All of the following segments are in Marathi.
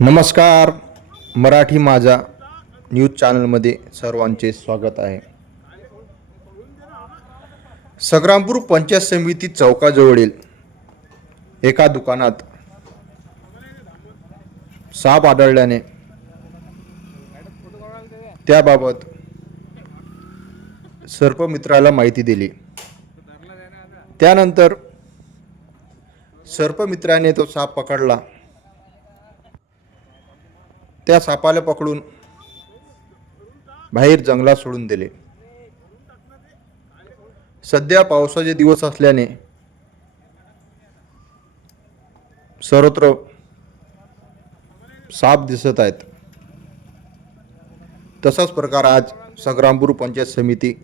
नमस्कार. मराठी माझा न्यूज चॅनलमध्ये सर्वांचे स्वागत आहे. संग्रामपूर पंचायत समिती चौकाजवळील एका दुकानात साप आढळल्याने त्याबाबत सर्पमित्राला माहिती दिली. त्यानंतर सर्पमित्राने तो साप पकडला. त्या सापाला पकडून बाहेर जंगलात सोडून दिले. सध्या पावसाचे दिवस असल्याने सर्वत्र साप दिसत आहेत. तसाच प्रकार आज संग्रामपूर पंचायत समिती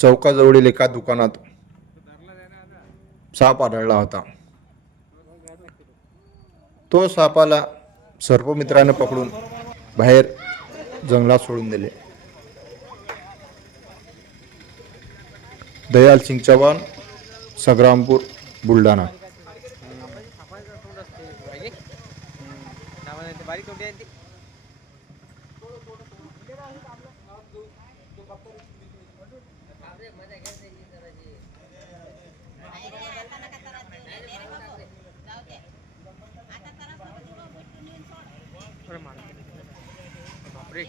चौकाजवळील एका दुकानात साप आढळला होता. तो सापाला सर्पमित्राने पकडून बाहेर जंगलात सोडून दिले. दयाल सिंग चव्हाण संग्रामपूर बुलढाणा. break.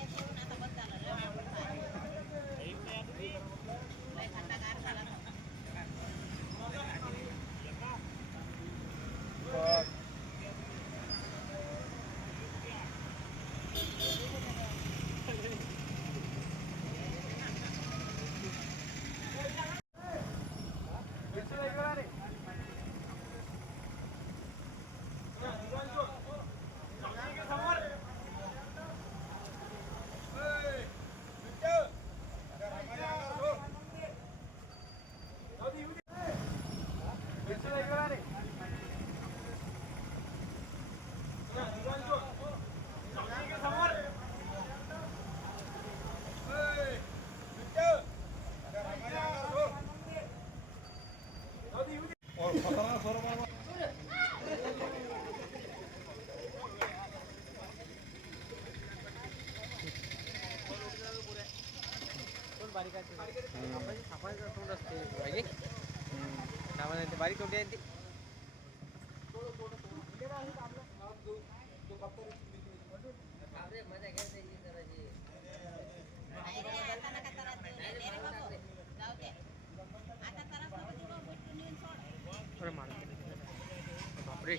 बारीक कोणती आहे ती बापरे.